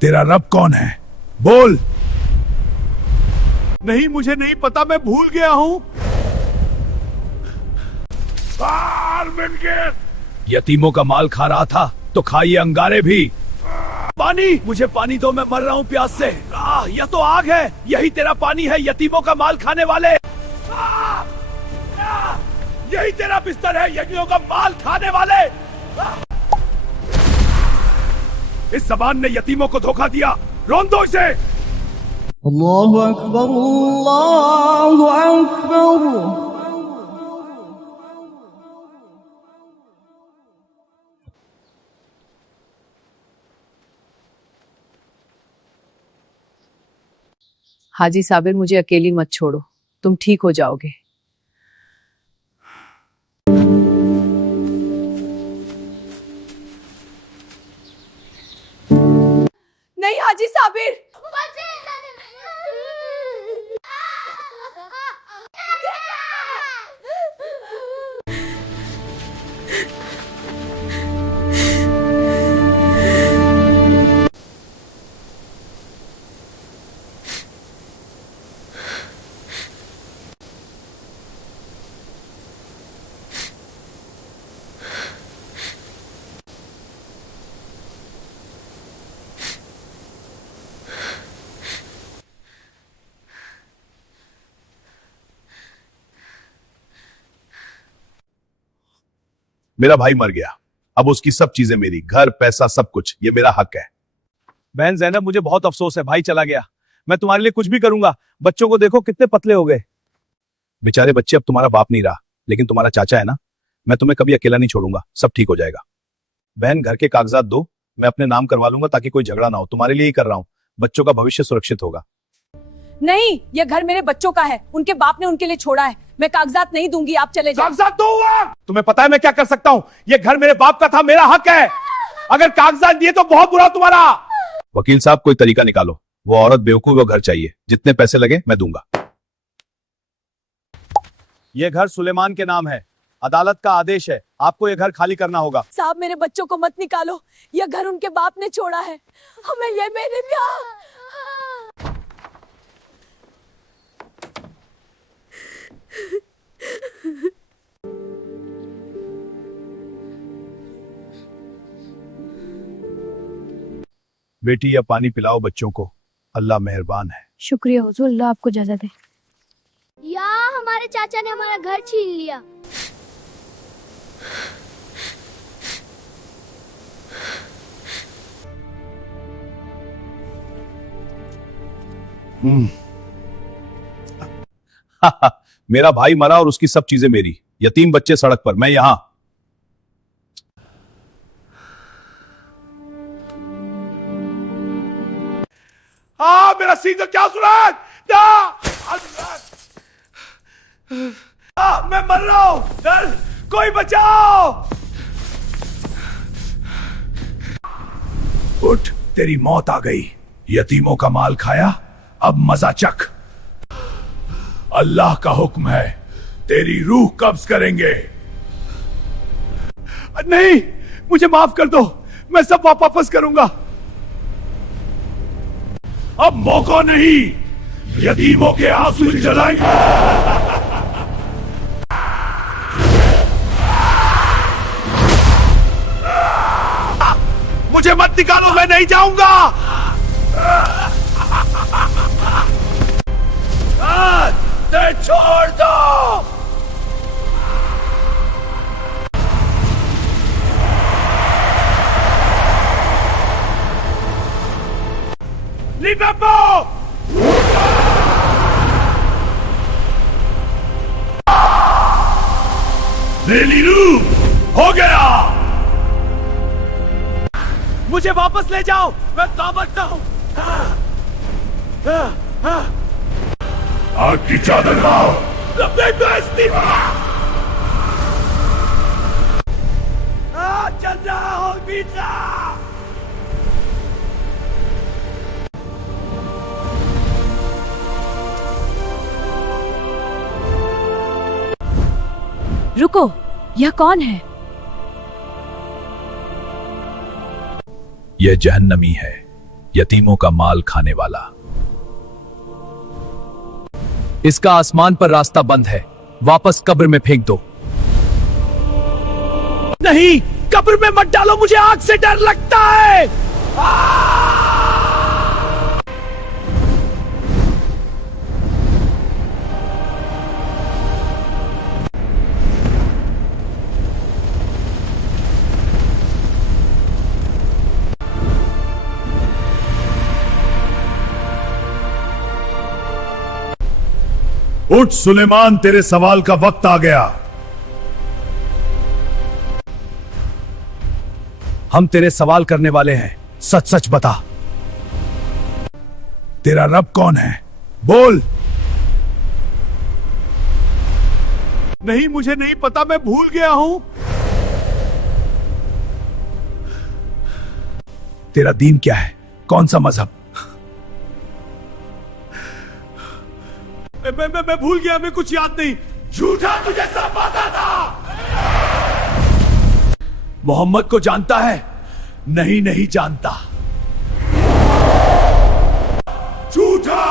तेरा रब कौन है? बोल। नहीं, मुझे नहीं पता, मैं भूल गया हूँ। यतीमों का माल खा रहा था तो खाइए अंगारे भी। पानी, मुझे पानी दो, मैं मर रहा हूँ प्यास से। यह तो आग है। यही तेरा पानी है, यतीमों का माल खाने वाले। यही तेरा बिस्तर है, यतीमों का माल खाने वाले। इस जबान ने यतीमों को धोखा दिया, रोन दो इसे। अल्लाहु अकबर, अल्लाहु अकबर। हाजी साबिर, मुझे अकेली मत छोड़ो, तुम ठीक हो जाओगे। नहीं हाजी साबिर, मेरा भाई मर गया, अब उसकी सब चीजें मेरी, घर, पैसा, सब कुछ, ये मेरा हक है। बहन जैनब, मुझे बहुत अफसोस है, भाई चला गया। मैं तुम्हारे लिए कुछ भी करूंगा। बच्चों को देखो कितने पतले हो गए। बेचारे बच्चे, अब तुम्हारा बाप नहीं रहा, लेकिन तुम्हारा चाचा है ना। मैं तुम्हें कभी अकेला नहीं छोड़ूंगा, सब ठीक हो जाएगा। बहन, घर के कागजात दो, मैं अपने नाम करवा लूंगा ताकि कोई झगड़ा ना हो। तुम्हारे लिए ही कर रहा हूँ, बच्चों का भविष्य सुरक्षित होगा। नहीं, यह घर मेरे बच्चों का है, उनके बाप ने उनके लिए छोड़ा है। मैं कागजात नहीं दूंगी, आप चले जाओ। कागजात दो। तुम्हें पता है मैं क्या कर सकता हूँ? ये घर मेरे बाप का था, मेरा हक है। अगर कागजात दिए तो बहुत बुरा तुम्हारा। वकील साहब, कोई तरीका निकालो। वो औरत बेवकूफ, वो घर चाहिए, जितने पैसे लगे मैं दूंगा। ये घर सुलेमान के नाम है, अदालत का आदेश है, आपको ये घर खाली करना होगा। साहब, मेरे बच्चों को मत निकालो, यह घर उनके बाप ने छोड़ा है, हमें ये मेरे प्यार। बेटी, या पानी पिलाओ बच्चों को, अल्लाह मेहरबान है। शुक्रिया हुजूर, अल्लाह आपको इजाजत दे। या हमारे चाचा ने हमारा घर छीन लिया। मेरा भाई मरा और उसकी सब चीजें मेरी, यतीम बच्चे सड़क पर, मैं यहां। मेरा सीधा क्या सुना? मैं मर रहा हूं, कोई बचाओ। उठ, तेरी मौत आ गई। यतीमों का माल खाया, अब मजा चख। अल्लाह का हुक्म है, तेरी रूह कब्ज करेंगे। नहीं, मुझे माफ कर दो, मैं सब वापस करूंगा। अब मौका नहीं, यतीमों के आंसू जलाएंगे। मुझे मत निकालो, मैं नहीं जाऊंगा। छोड़ दो। मेरी रूह हो गया। मुझे वापस ले जाओ, मैं समझता हूं। आग की चादर लाओ। चल रहा हो पीछा। रुको, यह कौन है? यह जहन्नमी है, यतीमों का माल खाने वाला। इसका आसमान पर रास्ता बंद है, वापस कब्र में फेंक दो। नहीं, कब्र में मत डालो, मुझे आग से डर लगता है। उठ सुलेमान, तेरे सवाल का वक्त आ गया। हम तेरे सवाल करने वाले हैं, सच सच बता। तेरा रब कौन है? बोल। नहीं, मुझे नहीं पता, मैं भूल गया हूं। तेरा दीन क्या है? कौन सा मजहब? मैं भूल गया, मैं कुछ याद नहीं। झूठा, तुझे सब पता था। मोहम्मद को जानता है? नहीं, नहीं जानता। झूठा,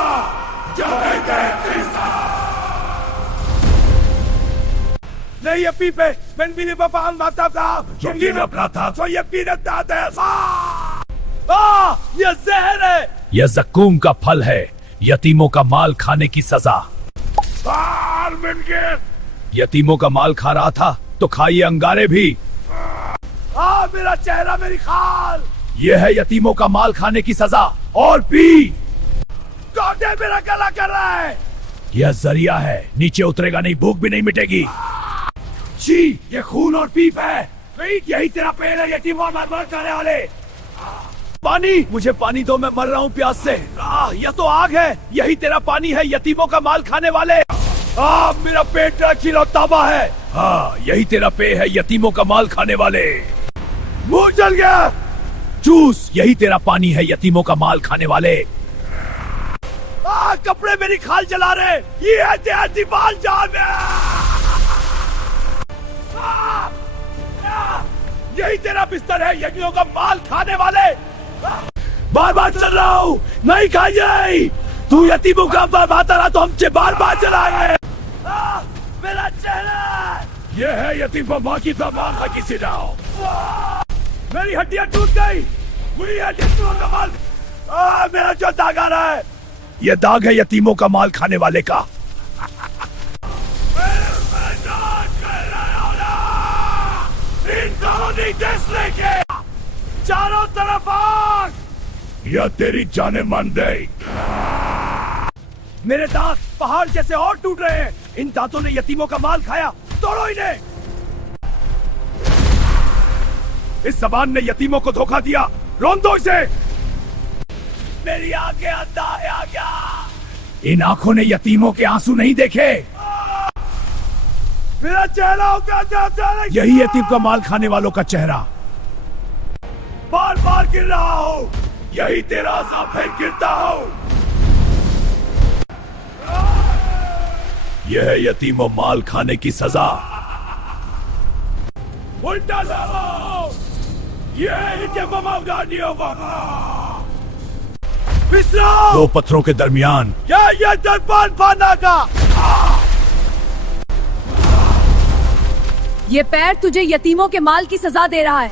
नहीं, यपी पे मैं भी पापा माता था। यकीन अपना था तो यकीन ये जहर है। यह जक्कूम का फल है, यतीमों का माल खाने की सजा। यतीमों का माल खा रहा था तो खाइए अंगारे भी। मेरा चेहरा, मेरी खाल। यह है यतीमों का माल खाने की सजा। और पी। काटे, मेरा गला कर रहा है। यह जरिया है, नीचे उतरेगा नहीं, भूख भी नहीं मिटेगी। छी, ये खून और पीप है। यही तेरा पेड़ है, यतीमों का माल खाने वाले। पानी, मुझे पानी दो, मैं मर रहा हूँ प्यास से। यह तो आग है, यही तेरा पानी है, यतीमों का माल खाने वाले। मेरा पेट ताबा है। यही तेरा पे है, यतीमों का माल खाने वाले। मुंह जल गया। जूस, यही तेरा पानी है, यतीमों का माल खाने वाले। कपड़े मेरी खाल जला रहे। ये है तेरा दीवाल जान। यही तेरा बिस्तर है, यतीमों का माल खाने वाले। बार बार चल रहा हूँ, नहीं खाइए। तू यतीमों का बात रहा तो हमसे बार बार चलाए। मेरा चेहरा, यह है यतीम माँ की दमाग का किसी ना हो। मेरी हड्डियां टूट गई। यतीमों का माल। मेरा जो दाग आ रहा है, यह दाग है यतीमों का माल खाने वाले का। चारों तरफ आग। यह तेरी जाने मन दे। मेरे दांत पहाड़ जैसे और टूट रहे हैं। इन दांतों ने यतीमों का माल खाया, तोड़ो इन्हें। इस जबान ने यतीमों को धोखा दिया, रोन दो इसे। मेरी आंखें अंधा है आ गया। इन आंखों ने यतीमों के आंसू नहीं देखे। मेरा चेहरा हो गया। यही यतीम का माल खाने वालों का चेहरा। बार बार गिर रहा हो। यही तेरा अज़ाब है, गिरता हो। यह है यतीमों माल खाने की सजा। उल्टा लगाओ। दो पत्थरों के दरमियान ये दरबान पाना का। ये पैर तुझे यतीमों के माल की सजा दे रहा है।